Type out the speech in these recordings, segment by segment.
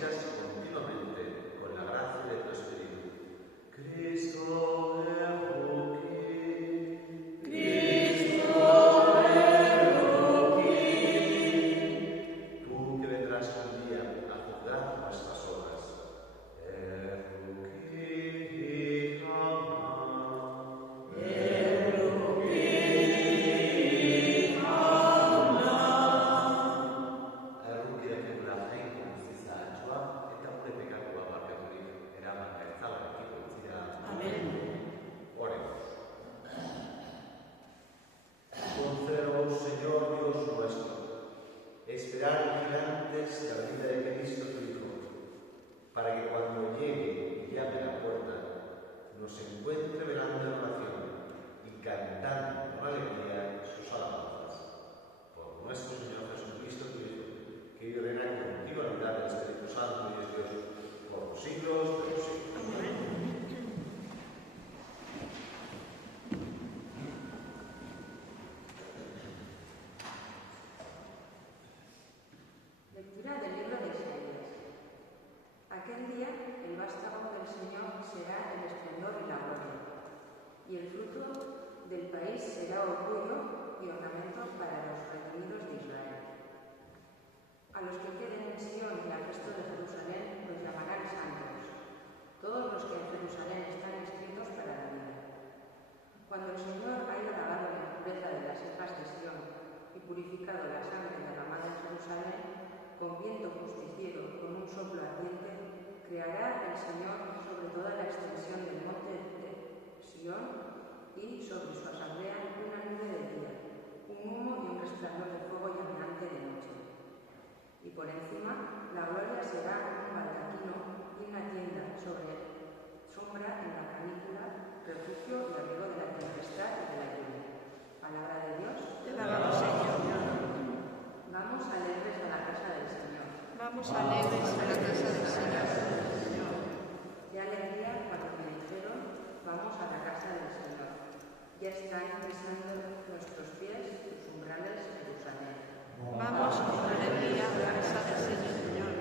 sigas continuamente con la gracia de tu Espíritu. Cristo tú que vendrás un día a juzgar nuestras obras. Esperar gigantes la venida de Cristo tu Hijo, para que cuando llegue y llame a la puerta, nos encuentre velando en oración y cantando con alegría sus alabanzas. Por nuestro Señor Jesucristo tu Hijo, que vive y reina contigo en la unidad del Espíritu Santo y es Dios por los siglos de los siglos. Amén. Lectura del libro de Isaías. Aquel día el vástago del Señor será el esplendor y la gloria, y el fruto del país será orgullo y ornamento para los redimidos de Israel. A los que queden en Sion y al resto de Jerusalén los llamarán santos, todos los que en Jerusalén están inscritos para la vida. Cuando el Señor haya lavado la impureza de las hijas de Sion y purificado la sangre derramada en Jerusalén, con viento justiciero, con un soplo ardiente, creará el Señor sobre toda la extensión del monte de Sion y sobre su asamblea una nube de día, un humo y un resplandor de fuego llameante de noche. Y por encima la gloria será un baldaquino y una tienda sobre sombra en la canícula, refugio y abrigo de la tempestad y de la lluvia. Palabra de Dios. Te alabamos, Señor. Vamos alegres a la casa del Señor. Vamos alegres a la casa del Señor. Qué alegría cuando me dijeron, vamos a la casa del Señor. Ya están pisando nuestros pies tus umbrales, Jerusalén. Vamos con alegría a la casa del Señor.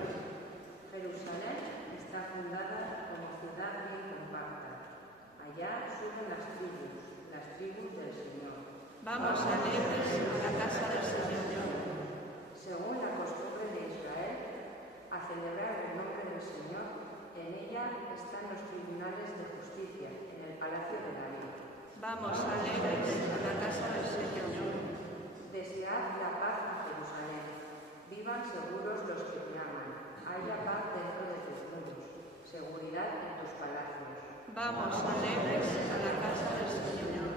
Jerusalén está fundada como ciudad bien compacta. Allá suben las tribus del Señor. Vamos alegres a la casa del Señor. Según la costumbre de Israel, a celebrar el nombre del Señor, en ella están los tribunales de justicia, en el palacio de David. Vamos alegres a la casa del Señor. Desead la paz a Jerusalén. Vivan seguros los que te aman. Haya paz dentro de tus muros, seguridad en tus palacios. Vamos alegres a la casa del Señor.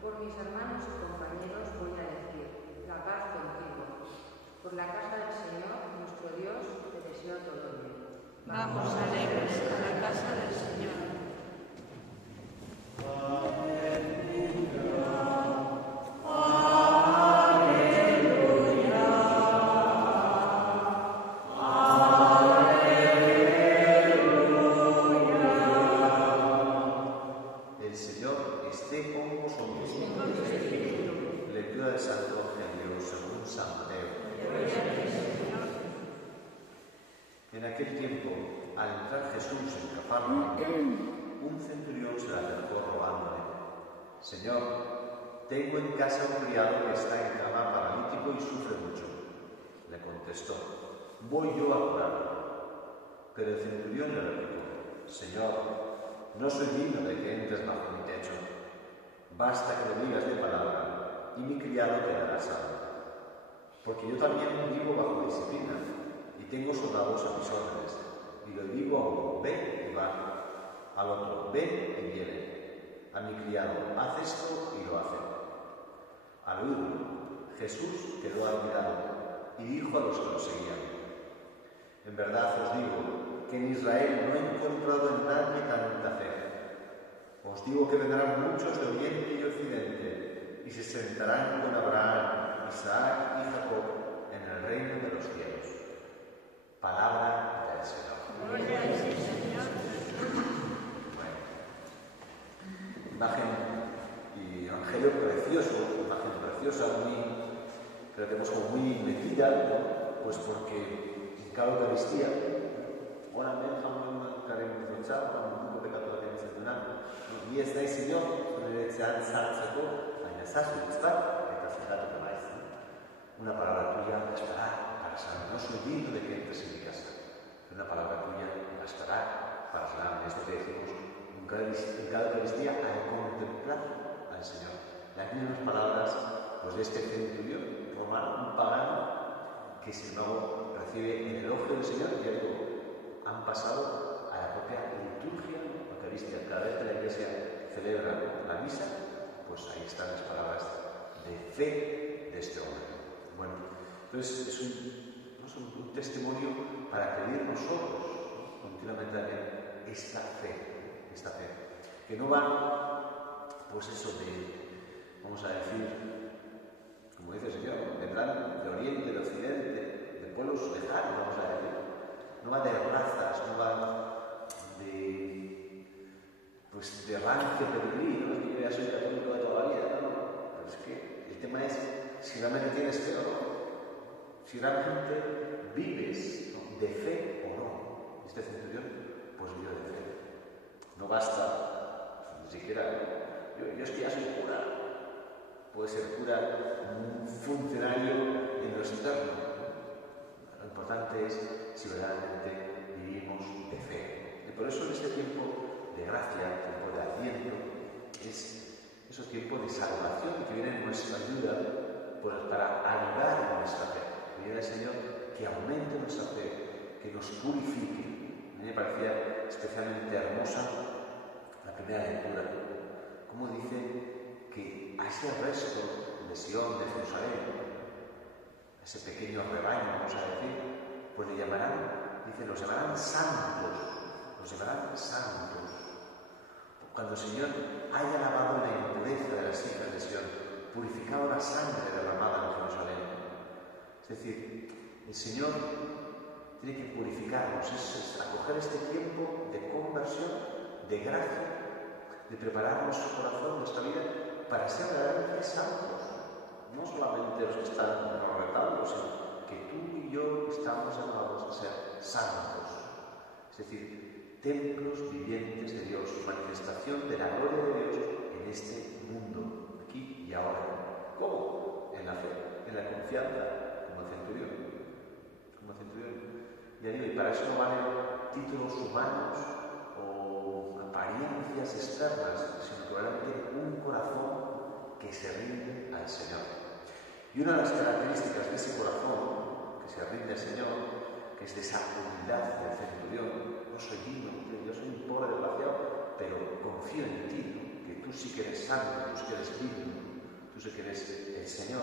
Por mis hermanos y compañeros voy a decir, la paz contigo. Por la casa del Señor, nuestro Dios, te deseo todo bien. Vamos alegres a la casa del Señor. El Señor esté con vosotros. Lectura del Santo Evangelio según San Mateo. En aquel tiempo, al entrar Jesús en Cafarnaúm, un centurión se le acercó rogándole: Señor, tengo en casa un criado que está en cama paralítico y sufre mucho. Le contestó: voy yo a curarlo. Pero el centurión le replicó: Señor, no soy digno de que entres bajo mi techo. Basta que lo digas de palabra y mi criado quedará sano. Porque yo también vivo bajo disciplina y tengo soldados a mis órdenes, y le digo a uno, ven y va, al otro, ven y viene, a mi criado, haz esto y lo hace. Al oírlo, Jesús quedó admirado y dijo a los que lo seguían: en verdad os digo que en Israel no he encontrado en nadie tanta fe. Os digo que vendrán muchos de oriente y occidente y se sentarán con Abraham, Isaac y Jacob en el reino de los cielos. Palabra del Señor. Gloria a ti, Señor. Bueno, imagen y evangelio precioso, imagen preciosa, creo que hemos como muy metida, ¿no? Pues porque en cada Eucaristía Horan benjamin munduko pekatuak egiten duena. Ni ez nahi Señor, niretzean sartzeko, baina zazu hitz bat, eta zerratuko naiz. Una palabra tuya bastará para sanar. No soy digno de que entres en mi casa. Una palabra tuya bastará para sanar. Esto que decimos en cada Eucaristía al contemplar al Señor. Las mismas palabras pues, de este centurión romano, un pagano, que sin embargo recibe el elogio del Señor y ya digo, han pasado a la propia liturgia eucarística. Cada vez que la Iglesia celebra la misa, pues ahí están las palabras de fe de este hombre. Bueno, entonces es un testimonio para pedir nosotros continuamente también esta fe, que no va, pues eso de, vamos a decir, como dice el Señor, vendrán de oriente, de occidente, de pueblos lejanos, vamos a decir, no va de razas, no va de rancio peregrino, no es que yo ya soy católico de toda la vida, no, pero es que el tema es si realmente tienes fe o no, si realmente vives de fe o no. Este centurión, pues vivió de fe. No basta, ni siquiera, yo es que ya soy cura. Puede ser cura un funcionario en lo externo. Lo importante es si verdaderamente vivimos de fe. Y por eso en este tiempo de gracia, tiempo de Adviento, es esos tiempos de salvación que vienen en nuestra ayuda para ayudar en nuestra fe. Pedir al Señor que aumente nuestra fe, que nos purifique. A mí me parecía especialmente hermosa la primera lectura. Como dice que a ese resto de Sion, de Jerusalén, a ese pequeño rebaño, vamos a decir, pues le llamarán, dice, los llamarán santos. Cuando el Señor haya lavado la impureza de las hijas de Sion, purificado la sangre derramada en Jerusalén. Es decir, el Señor tiene que purificarnos, es acoger este tiempo de conversión, de gracia, de preparar nuestro corazón, nuestra vida, para ser verdaderamente santos. No solamente los que están en los retablos, sino que tú y yo estamos llamados a ser santos. Es decir, templos vivientes de Dios, manifestación de la gloria de Dios en este mundo, aquí y ahora. ¿Cómo? En la fe, en la confianza, como centurión. Ya digo, y para eso no valen títulos humanos o apariencias externas, sino que realmente un corazón que se rinde al Señor. Y una de las características de ese corazón que se rinde al Señor, que es de esa humildad del centurión, no soy digno, yo soy un pobre desgraciado, pero confío en ti, ¿no? Que tú sí que eres santo, tú sí que eres digno, tú sí que eres el Señor.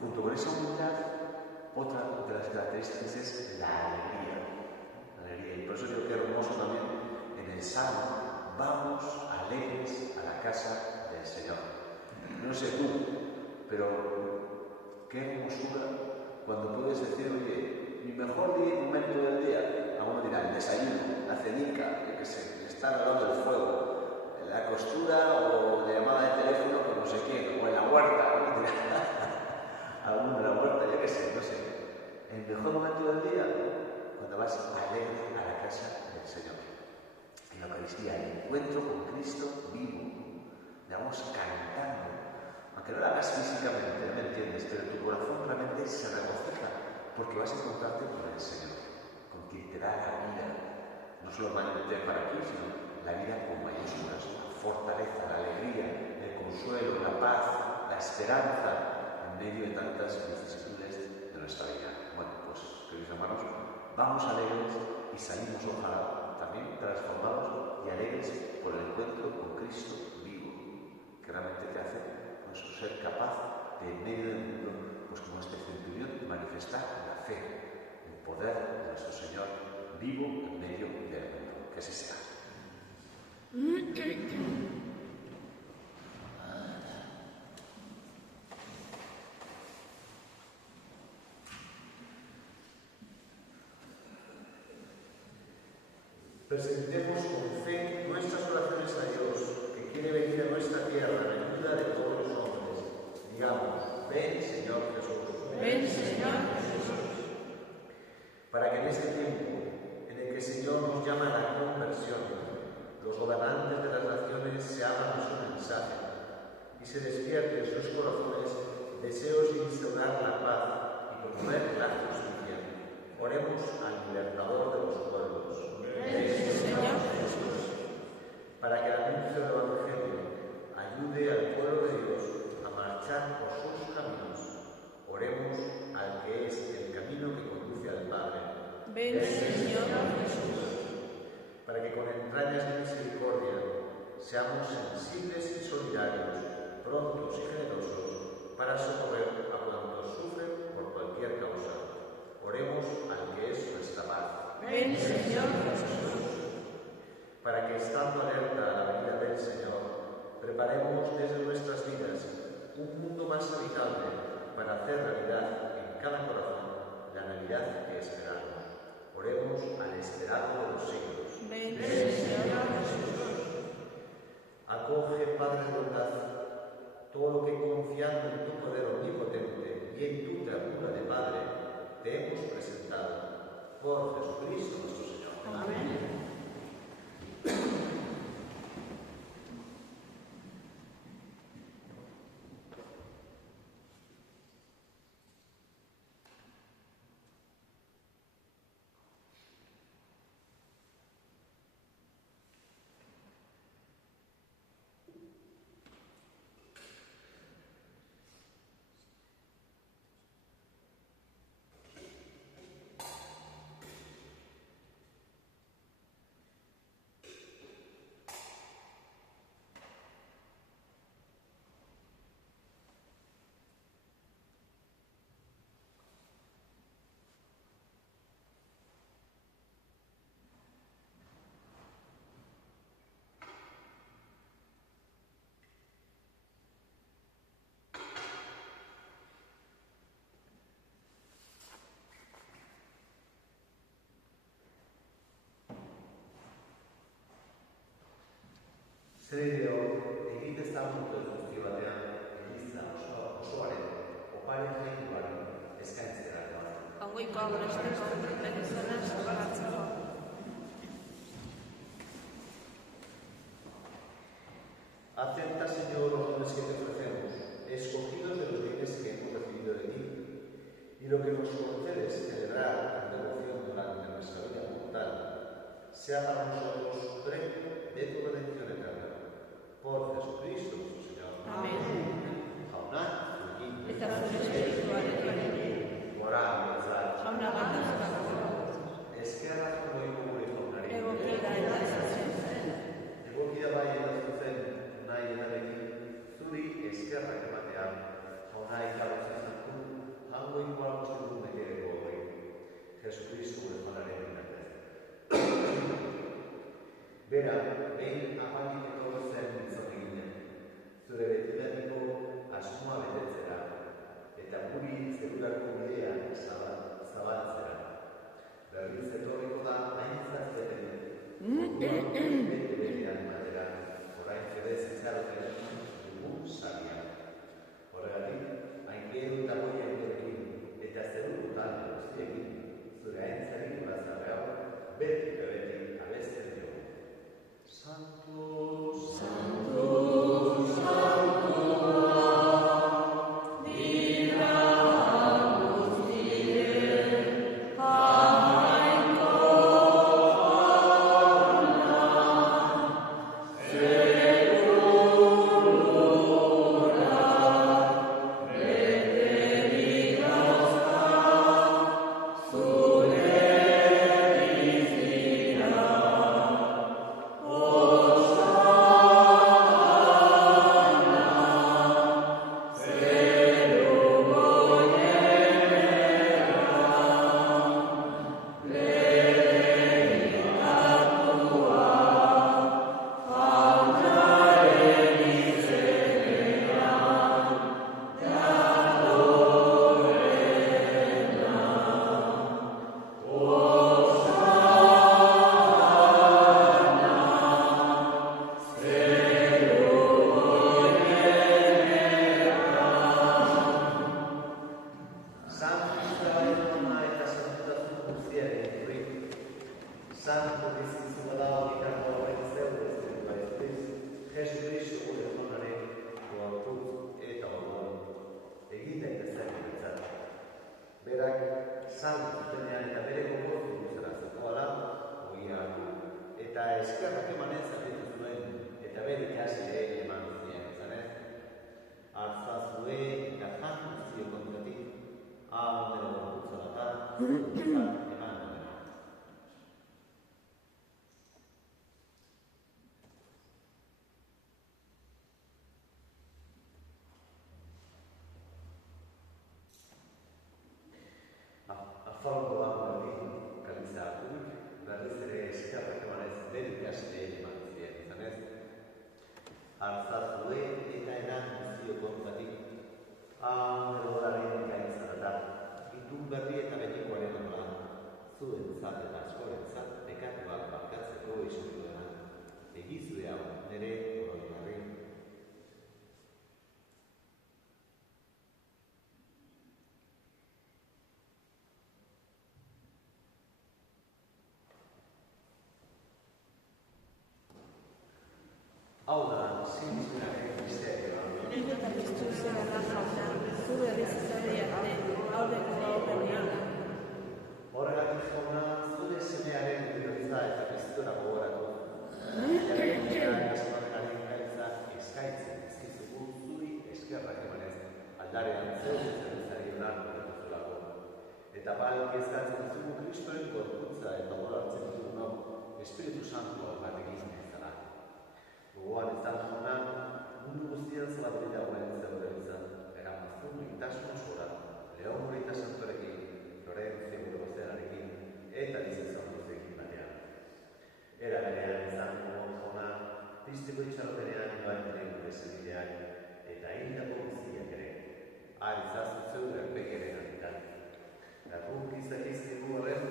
Junto con esa humildad, otra de las características es la alegría. Y por eso creo que es hermoso también en el Salmo, vamos alegres a la casa del Señor. No sé tú, pero qué hermosura cuando puedes decir, oye, mi mejor momento del día, alguno dirá, el desayuno, la cenica, yo qué sé, estar al lado del fuego, la costura o la llamada de teléfono con no sé quién, o en la huerta, alguno dirá, alguno en la huerta, yo qué sé, no sé. El mejor momento del día, cuando vas alegre a la casa del Señor. En la Eucaristía, el encuentro con Cristo vivo. Le vamos cantando. Aunque no lo hagas físicamente, no me entiendes, pero tu corazón realmente se regocija porque vas a encontrarte con el Señor, con quien te da la vida. No solamente para aquí, sino la vida con mayúsculas, la fortaleza, la alegría, el consuelo, la paz, la esperanza en medio de tantas vicisitudes de nuestra vida. Bueno, pues, queridos hermanos, vamos alegres y salimos, ojalá, también transformados y alegres por el encuentro con Cristo vivo, que realmente te hace ser capaz de, en medio del mundo, pues como este centurión, manifestar la fe, el poder de nuestro Señor vivo en medio del mundo. Que así sea. Presentemos con fe nuestras oraciones a Dios, que quiere venir a nuestra tierra en ayuda de todos los hombres. Digamos, ven Señor Jesús. Ven Señor Jesús. Para que en este tiempo en el que se llama a la conversión, los gobernantes de las naciones se abran a su mensaje y se despierte en sus corazones deseos de instaurar la paz y promover la justicia. Oremos al libertador de los pueblos. Señor Jesús. Para que el anuncio del Evangelio ayude al pueblo de Dios a marchar por sus caminos. Oremos al que es el camino que conduce al Padre. Ven, Señor Jesús. Para que con entrañas de misericordia seamos sensibles y solidarios, prontos y generosos para socorrer a cuantos sufren por cualquier causa. Oremos al que es nuestra paz. Ven, Señor Jesús. Para que, estando alerta a la venida del Señor, preparemos desde nuestras vidas un mundo más habitable para hacer realidad en cada corazón la Navidad que esperamos. Oremos al esperado de los siglos. Ven, Señor Jesús. Acoge, Padre de bondad, todo lo que confiando en tu poder omnipotente y en tu ternura de Padre te hemos presentado. Por Jesucristo nuestro Señor. Amén. Zereo, egitezan dut batean, eliza osoaren, oparen jaituaren, eskaintzerakoan. Ongoiko aurrezteko perezona zabalatzeko. Acepta, Señor, los dones que te ofrecemos, escogidos de los bienes que hemos recibido de ti, y lo que nos concedes celebrar en devoción durante nuestra vida mortal, sea para nosotros premio de tu redención eterna. Por Jesucristo, nuestro Señor. Amén. Jauna, Eta zure espirituarekin. Ora, bezala. Jauna gatazkako. Eskerrak goiko gure jaunari. Egokia erantzuten. Egokia bai erantzuten nahi edarekin, zuri eskerrak ematean, jauna ikarotzen zanku, hangoiko almosten dut negereko hori. Jesucristo gure jaunaren binarte. Bera, behin apalik zen gizoneginen, zure betidaniko asmoa betetzera, eta guri zerurako bidea zabaltzera. Berriz etorriko da aintzat beten, bete-betean batera, orain fedez itxaroten dugun saria. Horregatik, ainkero eta goian durekin, eta zeruru talde guztiekin, zure aintzari bazarrean, beti abesten dugu. Santo Santo Cristo Badao, Ricardo Lorenzo, Jesucristo gure jonaren gorputz eta odol egiten dezaketzat. Berak saldu zutenean eta bere gogortu guzera zekoala, ogia hartu, eta eskerrak emanez atetu zuen, eta bere ikasle eman zien zanez. Artzazue eta jan guztio kontratik, hau bere gorputzolata, eman dena. Afalgo lagunekin kaliza hartuik, berriz ere eskerrak emanez bere ikasle eman zien zanez. Artzazue eta eran guztio kontratik, hau eroraren gaitzarata, itun berri eta betikoaren amala, zuen zat eta askoren zat, bekatuak barkatzeko eskuduena, egizue hau nire oroigarri. Hau da, zintzunaren misterioa. Nire eta piztu zerra jauna, zu berriz izadei arte, aurreko aurrenean. Horregatik jauna, zure semearen bidotza eta piztura gogorako. Erregia eskuarrenaren gaitza eskaitzen ezkizugu zuri eskerrak emanez, aldarean zeutzen zari honar berretuzulako. Eta balki eskatzen zugu Kristoen gorputza eta golartzen dugunok, Espiritu Santua bat egin ezala. Gogoan ezan jauna, mundu guztian zelatu dagoen zeuretzan, eramazun itasun osora, Leon Morita Santorekin, Lorenzo Gurgozenarekin, eta dizizan duzekin batean. Era berean izan gogoan jauna, pizteko itxarotenean joan diren gure zebideak, eta hildako guztiak ere, arizazu zeure pekeren aditan. Guk izakizkigu horren,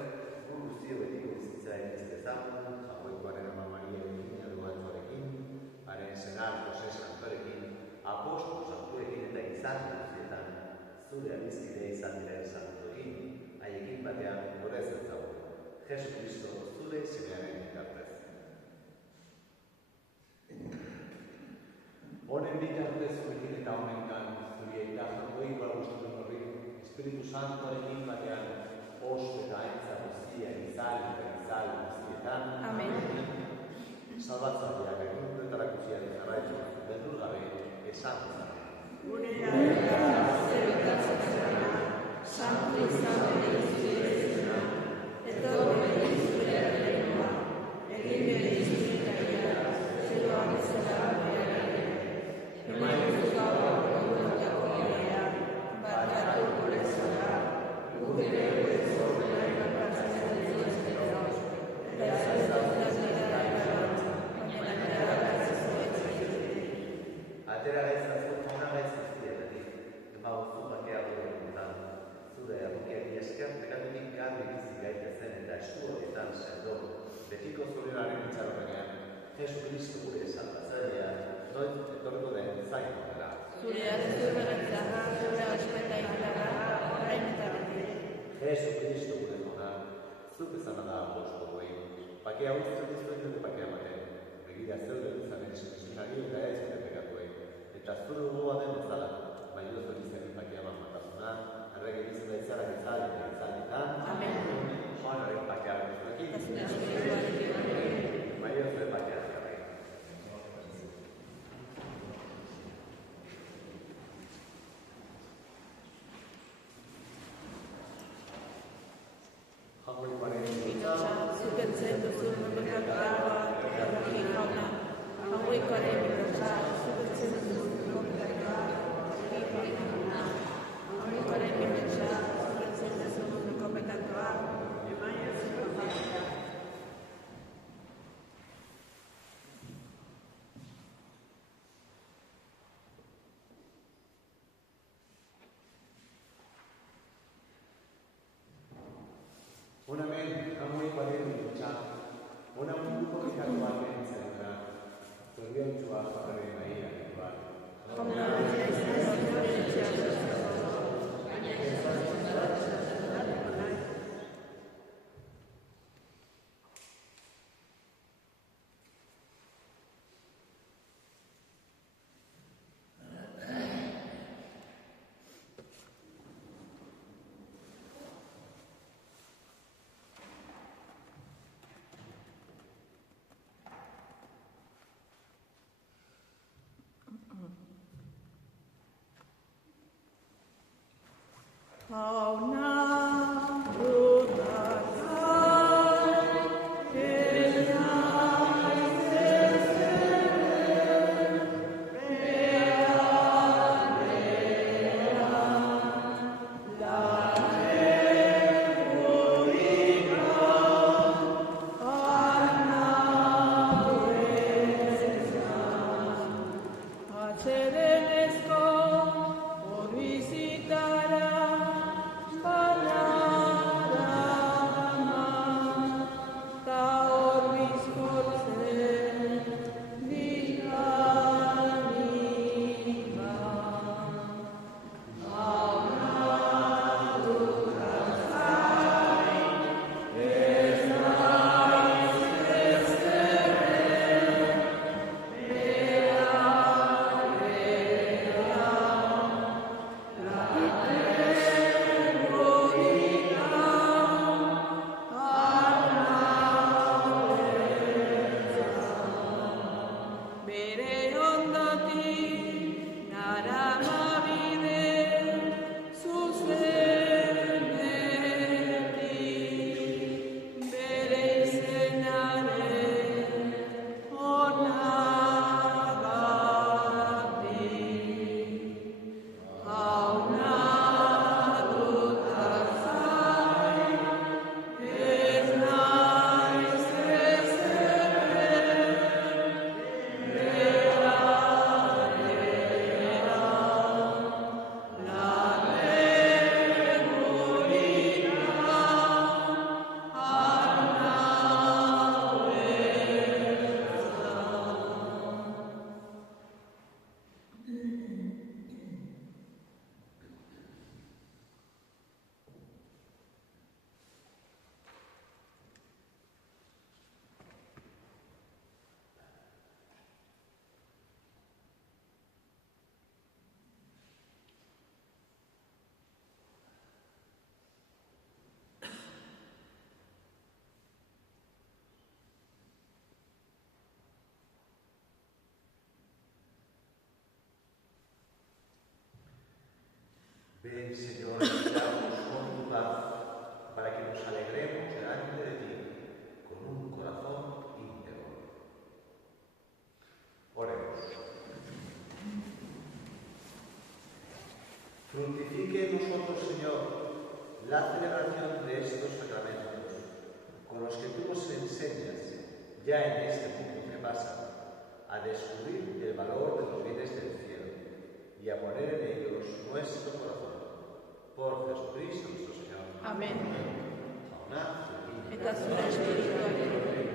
gu guztio betiko bizitza egitz dezagun, jagoikoaren ama Mariarekin, aduatzoarekin, haren senar Jose Santorekin, apostol santuekin eta izan guztietan, zure alizkide izan diren santuekin, haiekin batean gorez entzago. Jesu Kristo, zure semearen bitartez. Honen bitartez zurekin eta honenkan, zuri eta jagoikoa guztien horri, Espiritu Santoarekin batean, oso eta aintza guztia izal guztietan. Amen. Salbatzaileak egunetara guztiak jarraitu, beldur gabe, esan zaren. Gure zerikatzen zara, santu izan ere zure izena, eta hori zure erreinoa, egin bere izuritaria, zeroak izela behar ere. Emaitzu gaua egunetako erea, barkatu gure zara, gure gure zorra barkatzen dut ezbera, eta zerikatzen dira Atera gaitzazu, jauna gaitzaztietatik, emagozu bakea horretan, zure errukiak esker, pekatutik garbi bizi gaitezen eta estu horietan sendo, betiko zorionaren itxaropenean, Jesu Kristo gure salbatzailea, noiz etorriko den zain horrela. Zure azurra zure ospeta indarra, orain eta beti. Jesu Kristo gure jona, zuk ezana da aposto goi, bakea uzten dizuen dute bakea baten, begira zeure duzanen eskusinari eta ez zure pekatuei. Eta zure gogoa den bezala, baino zuen izan bakea matasuna, errege bizun da izarak izan eta izan. Amen. Joan horren bakea bezurekin. Eta zure espirituarekin. Baino zuen bakea jarrai. Jagoikoaren Bitotxa, zukentzen duzun mundukatuagoa, erroki jauna. Jagoikoaren bitotxa, zukentzen duzun mundukatuagoa, erroki jauna. Jagoikoaren bitotxa, zukentzen duzun mundukatuagoa, Una mente, jagoikoaren bitotxa, una munduko ikatuak egin zen da, zoriontsua Ven, Señor, guíanos con tu paz, para que nos alegremos delante de ti, con un corazón íntegro. Oremos. Fructifique en nosotros, Señor, la celebración de estos sacramentos, con los que tú nos enseñas, ya en este mundo que pasa, a descubrir el valor de los bienes del cielo y a poner en ellos nuestro corazón. Por Jesucristo nuestro Señor. Amén. Aunad, Et a spirituale.